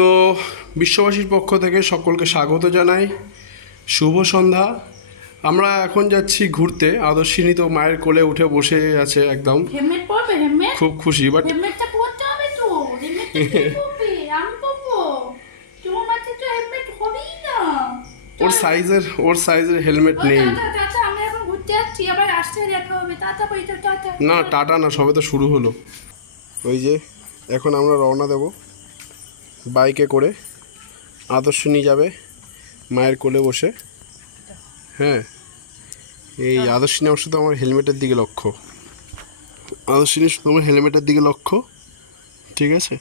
তো বিশ্ববাসীর পক্ষ থেকে সকলকে স্বাগত জানাই, শুভ সন্ধ্যা। আমরা এখন যাচ্ছি ঘুরতে। আদর্শিনী তো মায়ের কোলে উঠে বসে আছে একদম, হেলমেট পরবে? হেলমেট খুব খুশি। বাট হেলমেটটা পরতে হবে তো। হেলমেটটা কে পরবে? আমি পরবো। তোমার মাথায় তো হেলমেট হবেই না। ওর সাইজের হেলমেট ও নেই। টাটা টাটা, আমি এখন ঘুরতে যাচ্ছি, আবার রাস্তায় দেখা হবে। টাটা বই তো, টাটা। না, টাটা না, সবে তো শুরু হলো। ওই যে এখন আমরা রওনা দেব বাইকে করে। আদর্শিনী যাবে মায়ের কোলে বসে। হ্যাঁ, এই আদর্শিনী আমার শুধু আমার হেলমেটের দিকে লক্ষ্য। আদর্শিনী শুধু আমার হেলমেটের দিকে লক্ষ্য, ঠিক আছে?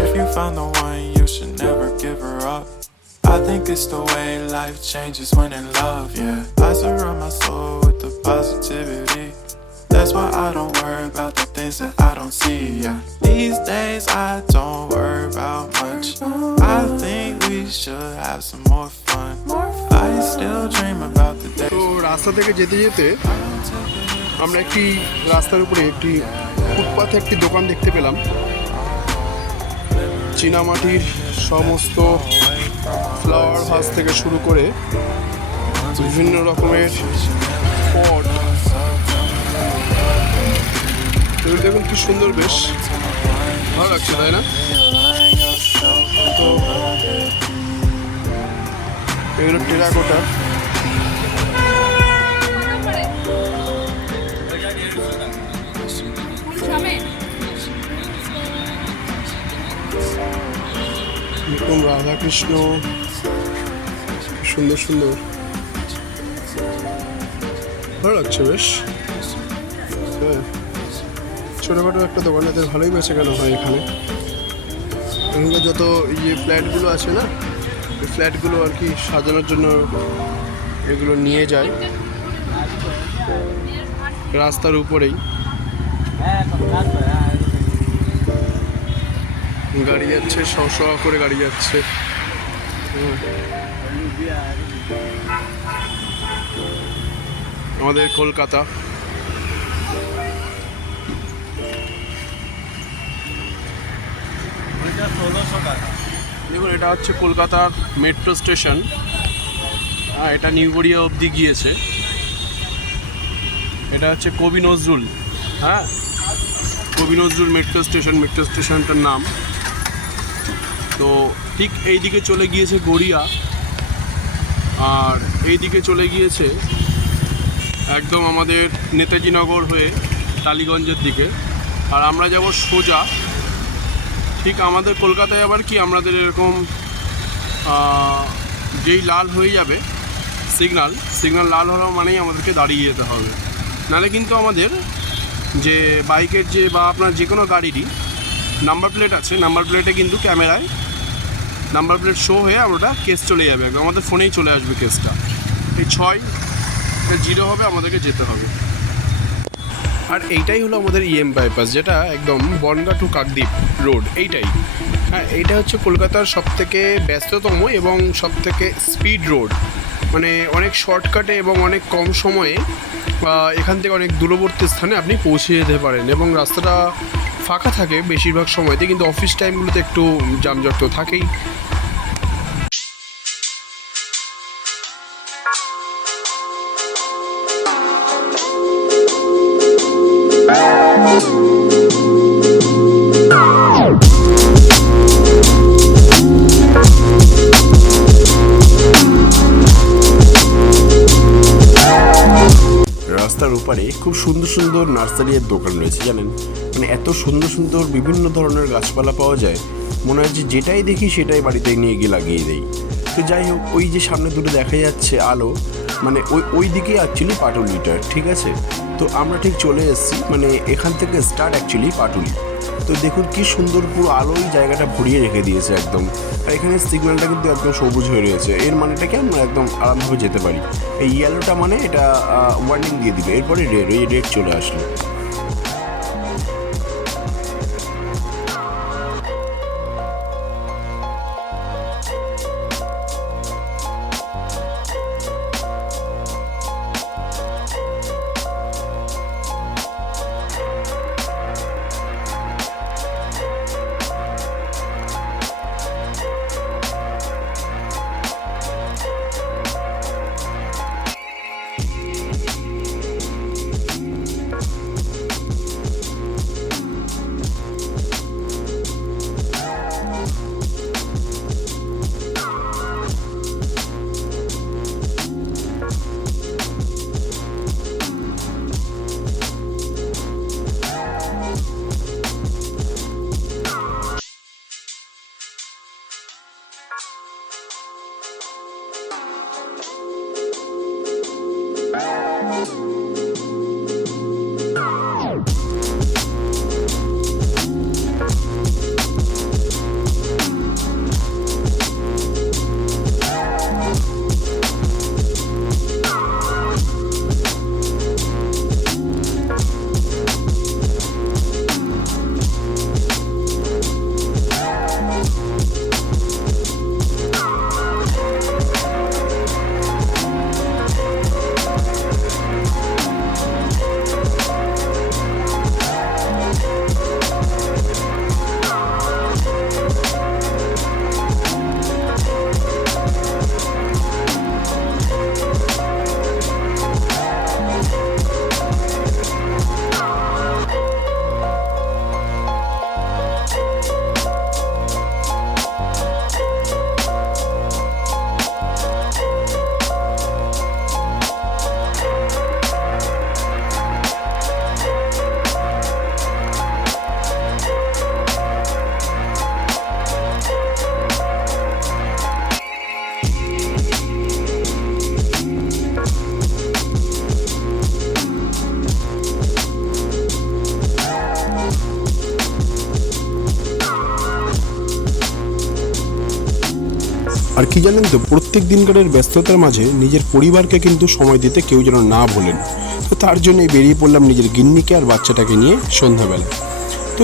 If you found the one, you should never give her up. I think it's the way life changes when in love, yeah. I surround my soul with the positivity. That's why I don't worry about the things that I don't see, yeah. These days I don't worry about much. I think we should have some more fun. I still dream about the day. তো রাস্তা থেকে যেতে যেতে আমরা একটি রাস্তার উপরে একটি ফুটপাথে একটি দোকান দেখতে পেলাম। চীনামাটির সমস্ত ফ্লাওয়ার ভাস থেকে শুরু করে বিভিন্ন রকমের পট, এগুলো দেখুন কি সুন্দর, বেশ ভালো লাগছে, তাই না? তো এগুলো টেরাকোটা। দেখুন রাধাকৃষ্ণ, সুন্দর সুন্দর, ভালো লাগছে বেশ। হ্যাঁ, ছোটোখাটো একটা দোকান, এদের ভালোই বেচে কেন হয় এখানে। এখানকার যত ইয়ে ফ্ল্যাটগুলো আছে না, এই ফ্ল্যাটগুলো আর কি সাজানোর জন্য এগুলো নিয়ে যায় রাস্তার উপরেই। গাড়ি যাচ্ছে, শ করে গাড়ি যাচ্ছে। আমাদের কলকাতা। দেখুন, এটা হচ্ছে কলকাতার মেট্রো স্টেশন। এটা নিউ গড়িয়া অবধি গিয়েছে। এটা হচ্ছে কবি নজরুল, হ্যাঁ, কবি নজরুল মেট্রো স্টেশনটার নাম। তো ঠিক এই দিকে চলে গিয়েছে গড়িয়া, আর এই দিকে চলে গিয়েছে একদম আমাদের নেতাজি নগর হয়ে টালিগঞ্জের দিকে। আর আমরা যাব সোজা। ঠিক আমাদের কলকাতায় আবার কি, আমাদের এরকম যেই লাল হয়ে যাবে সিগন্যাল লাল হওয়া মানেই আমাদেরকে দাঁড়িয়ে যেতে হবে। নাহলে কিন্তু আমাদের যে বাইকের যে বা আপনার যে কোনো গাড়িরই নাম্বার প্লেট আছে, নাম্বার প্লেটে কিন্তু ক্যামেরায় নাম্বার প্লেট শো হয়ে আমরা কেস চলে যাবে, একদম আমাদের ফোনেই চলে আসবে কেসটা। এই 6 0 হবে, আমাদেরকে যেতে হবে। আর এইটাই হলো আমাদের ইএম বাইপাস, যেটা একদম বনগাঁ টু কাকদ্বীপ রোড, এইটাই। হ্যাঁ, এইটা হচ্ছে কলকাতার সবথেকে ব্যস্ততম এবং সবথেকে স্পিড রোড। মানে অনেক শর্টকাটে এবং অনেক কম সময়ে এখান থেকে অনেক দূরবর্তী স্থানে আপনি পৌঁছে যেতে পারেন। এবং রাস্তাটা ফাঁকা থাকে বেশিরভাগ সময়তে, কিন্তু অফিস টাইমগুলোতে একটু যানজট তো থাকেই। রাস্তার ওপারে খুব সুন্দর সুন্দর নার্সারির দোকান রয়েছে, জানেন? মানে এত সুন্দর সুন্দর বিভিন্ন ধরনের গাছপালা পাওয়া যায়, মনে হয় যে যেটাই দেখি সেটাই বাড়িতে নিয়ে গিয়ে লাগিয়ে দিই। তো যাই হোক, ওই যে সামনে দুটো দেখা যাচ্ছে আলো, মানে ওই দিকেই অ্যাকচুয়ালি পাটুলিটা, ঠিক আছে। তো আমরা ঠিক চলে এসেছি, মানে এখান থেকে স্টার্ট অ্যাকচুয়ালি পাটুলি। তো দেখুন কি সুন্দর পুরো আলোই জায়গাটা ভরিয়ে রেখে দিয়েছে একদম। আর এখানে সিগন্যালটা কিন্তু একদম সবুজ হয়ে রয়েছে, এর মানেটাকে আমরা একদম আরামভাবে যেতে পারি। এই ইয়েলোটা মানে এটা ওয়ার্নিং দিয়ে দিবে, এরপরে রেড, এই রেড চলে আসলো। আর কি জানেন তো, প্রত্যেক দিনকারের ব্যস্ততার মাঝে নিজের পরিবারকে কিন্তু সময় দিতে কেউ যেন না ভোলেন। তো তার জন্যই বেরিয়ে পড়লাম নিজের গিন্নিকে আর বাচ্চাটাকে নিয়ে সন্ধ্যাবেলা। তো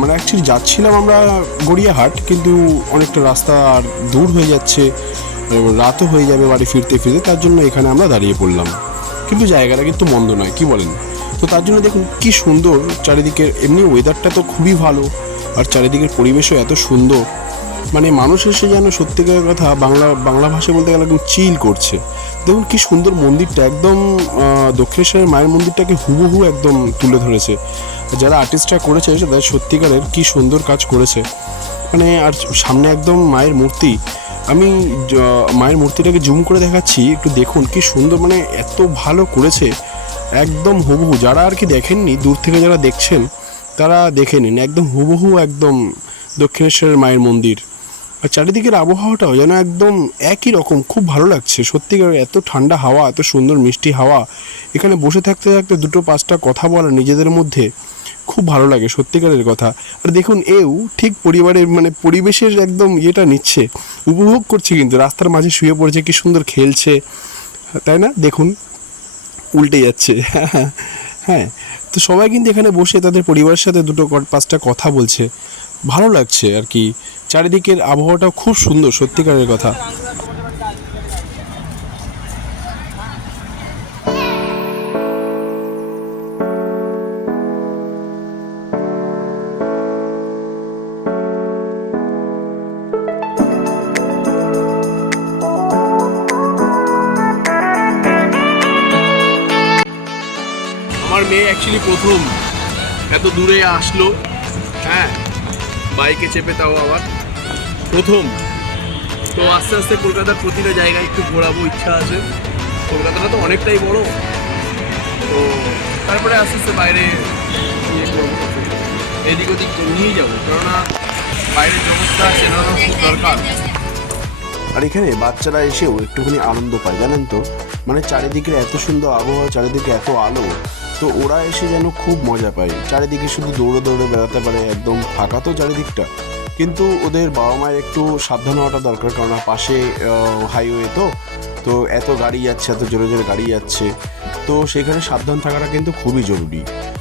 মানে অ্যাকচুয়ালি যাচ্ছিলাম আমরা গড়িয়াহাট, কিন্তু অনেকটা রাস্তা আর দূর হয়ে যাচ্ছে, রাতও হয়ে যাবে বাড়ি ফিরতে ফিরতে, তার জন্য এখানে আমরা দাঁড়িয়ে পড়লাম। কিন্তু জায়গাটা কিন্তু মন্দ নয়, কি বলেন? তো তার জন্য দেখুন কি সুন্দর চারিদিকের, এমনি ওয়েদারটা তো খুবই ভালো, আর চারিদিকের পরিবেশও এত সুন্দর, মানে মানুষ এসে যেন সত্যিকার কথা বাংলা ভাষা বলতে গেলে একদম চিল করছে। দেখুন কি সুন্দর মন্দিরটা, একদম দক্ষিণেশ্বরের মায়ের মন্দিরটাকে হুবহু একদম তুলে ধরেছে। যারা আর্টিস্টরা করেছে তাদের সত্যিকারের কি সুন্দর কাজ করেছে, মানে আর সামনে একদম মায়ের মূর্তি। আমি মায়ের মূর্তিটাকে জুম করে দেখাচ্ছি, একটু দেখুন কি সুন্দর, মানে এত ভালো করেছে, একদম হুবহু। যারা আর কি দেখেননি, দূর থেকে যারা দেখছেন তারা দেখে নিন, একদম হুবহু একদম দক্ষিণেশ্বরের মায়ের মন্দির। আর চারিদিকের আবহাওয়াটাও যেন একদম একই রকম, খুব ভালো লাগছে সত্যিকার। এত ঠান্ডা হাওয়া, এত সুন্দর মিষ্টি হাওয়া, এখানে বসে থাকতে থাকতে দুটো পাঁচটা কথা বলা নিজেদের মধ্যে খুব ভালো লাগে সত্যিকারের কথা। আর দেখুন এও ঠিক পরিবারের মানে পরিবেশের একদম ইয়েটা নিচ্ছে, উপভোগ করছে, কিন্তু রাস্তার মাঝে শুয়ে পড়েছে, কি সুন্দর খেলছে, তাই না? দেখুন উল্টে যাচ্ছে। হ্যাঁ, তো সবাই কিন্তু এখানে বসে তাদের পরিবারের সাথে দুটো পাঁচটা কথা বলছে, ভালো লাগছে আর কি। চারিদিকের আবহাওয়াটাও খুব সুন্দর সত্যিকারের কথা। আমার মেয়ে অ্যাকচুয়ালি প্রথম এত দূরে আসলো, হ্যাঁ, বাইকে চেপে, তাও আবার প্রথম। তো আস্তে আস্তে কলকাতার প্রতিটা জায়গায় একটু ঘোরাবো ইচ্ছা আছে। কলকাতাটা তো অনেকটাই বড়, তো তারপরে আস্তে আস্তে বাইরে ইয়ে করবো, এদিক ওদিক নিয়ে যাবো, কেননা বাইরের জগৎটা চেনানো খুব দরকার। আর এখানে বাচ্চারা এসেও একটুখানি আনন্দ পায়, জানেন তো, মানে চারিদিকের এত সুন্দর আবহাওয়া, চারিদিকে এত আলো, তো ওরা এসে যেন খুব মজা পায়। চারিদিকে শুধু দৌড়ে দৌড়ে বেড়াতে পারে, একদম ফাঁকা তো চারিদিকটা, কিন্তু ওদের বাবা মায়ের একটু সাবধান হওয়াটা দরকার, কারণ পাশে হাইওয়ে তো এত গাড়ি যাচ্ছে, এত জোরে জোরে গাড়ি যাচ্ছে, তো সেখানে সাবধান থাকাটা কিন্তু খুবই জরুরি।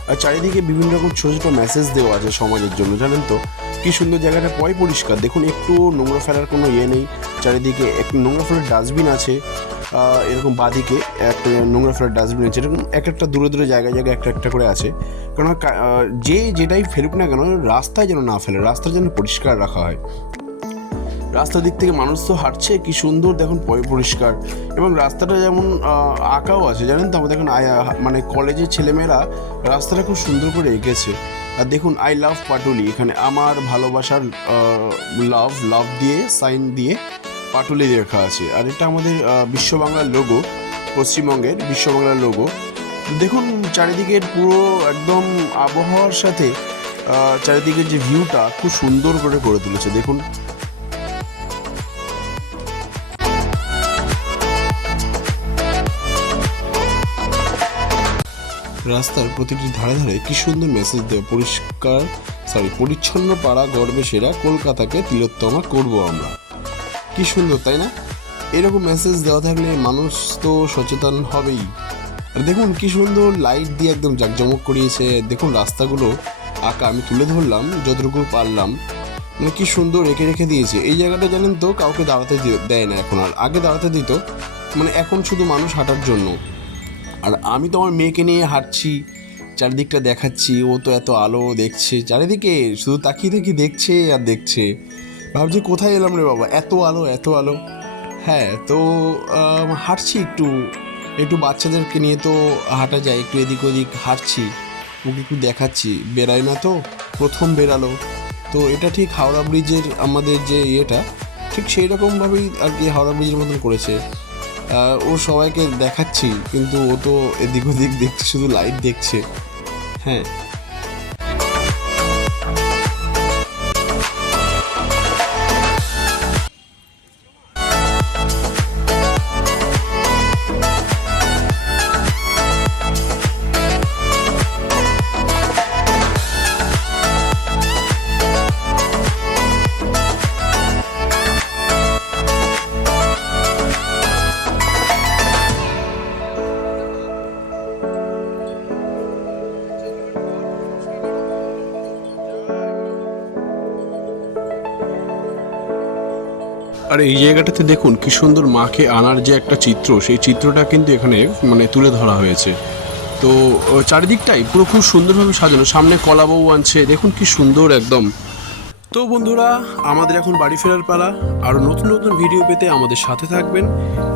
আর চারিদিকে বিভিন্ন রকম ছোটো ছোটো মেসেজ দেওয়া আছে সমাজের জন্য, জানেন তো, কি সুন্দর জায়গাটা, পরিষ্কার দেখুন, একটু নোংরা ফেলার কোনো ইয়ে নেই, চারিদিকে একটু নোংরা ফেলার ডাস্টবিন আছে, এরকম বাদিকে একটা নোংরা ফেলার ডাস্টবিন আছে, এরকম এক একটা দূরে দূরে জায়গায় জায়গায় একটা একটা করে আছে, কারণ যে যেটাই ফেলুক না কেন রাস্তায় যেন না ফেলে, রাস্তা যেন পরিষ্কার রাখা হয়। রাস্তার দিক থেকে মানুষ তো হাঁটছে, কি সুন্দর দেখুন পরিষ্কার, এবং রাস্তাটা যেমন আঁকাও আছে, জানেন তো, আমাদের এখন মানে কলেজের ছেলেমেয়েরা রাস্তাটা খুব সুন্দর করে এঁকেছে। আর দেখুন আই লাভ পাটুলি, এখানে আমার ভালোবাসার লাভ দিয়ে সাইন দিয়ে পাটুলি লেখা আছে। আর এটা আমাদের বিশ্ব বাংলার লোগো, পশ্চিমবঙ্গের বিশ্ব বাংলার লোগো। দেখুন চারিদিকের পুরো একদম আবহাওয়ার সাথে চারিদিকের যে ভিউটা খুব সুন্দর করে তুলেছে, দেখুন। রাস্তার প্রতিটি ধারে ধারে কি সুন্দর মেসেজ দেয়, পরিচ্ছন্ন পাড়া গর্বে সেরা, কলকাতাকে তিলোত্তমা করবো আমরা। কি সুন্দর, তাই না? এরকম মেসেজ দেওয়া থাকলে মানুষ তো সচেতন হবেই। আর দেখুন কি সুন্দর লাইট দিয়ে একদম জাঁকজমক করিয়েছে, দেখুন রাস্তাগুলো আঁকা, আমি তুলে ধরলাম যতটুকু পারলাম, মানে কি সুন্দর রেখে দিয়েছে। এই জায়গাটা জানেন তো কাউকে দাঁড়াতে দেয় না এখন, আর আগে দাঁড়াতে দিত, মানে এখন শুধু মানুষ হাঁটার জন্য। আর আমি তো আমার মেয়েকে নিয়ে হাঁটছি, চারিদিকটা দেখাচ্ছি, ও তো এত আলো দেখছে চারিদিকে, শুধু তাকিয়ে দেখছে আর দেখছে, ভাবছি কোথায় এলাম রে বাবা, এত আলো। হ্যাঁ, তো হাঁটছি একটু বাচ্চাদেরকে নিয়ে তো হাঁটা যায়, একটু এদিক ওদিক হাঁটছি, ওকে একটু দেখাচ্ছি, বেরায় না তো, প্রথম বেরালো তো। এটা ঠিক হাওড়া ব্রিজের আমাদের যে ইয়েটা, ঠিক সেই রকমভাবেই আর কি হাওড়া ব্রিজের মতন করেছে। ও সবাইকে দেখাচ্ছি, কিন্তু ও তো এদিক ওদিক দেখছে, শুধু লাইট দেখছে। হ্যাঁ, আর এই জায়গাটাতে দেখুন কি সুন্দর মাকে আনার যে একটা চিত্র, সেই চিত্রটা কিন্তু এখানে মানে তুলে ধরা হয়েছে। তো চারিদিকটাই পুরো খুব সুন্দরভাবে সাজানো, সামনে কলা বউ আনছে, দেখুন কি সুন্দর একদম। তো বন্ধুরা, আমাদের এখন বাড়ি ফেরার পালা। আরও নতুন নতুন ভিডিও পেতে আমাদের সাথে থাকবেন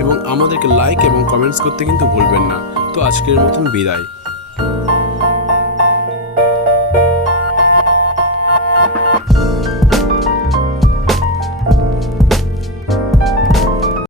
এবং আমাদেরকে লাইক এবং কমেন্টস করতে কিন্তু ভুলবেন না। তো আজকের মতন বিদায়।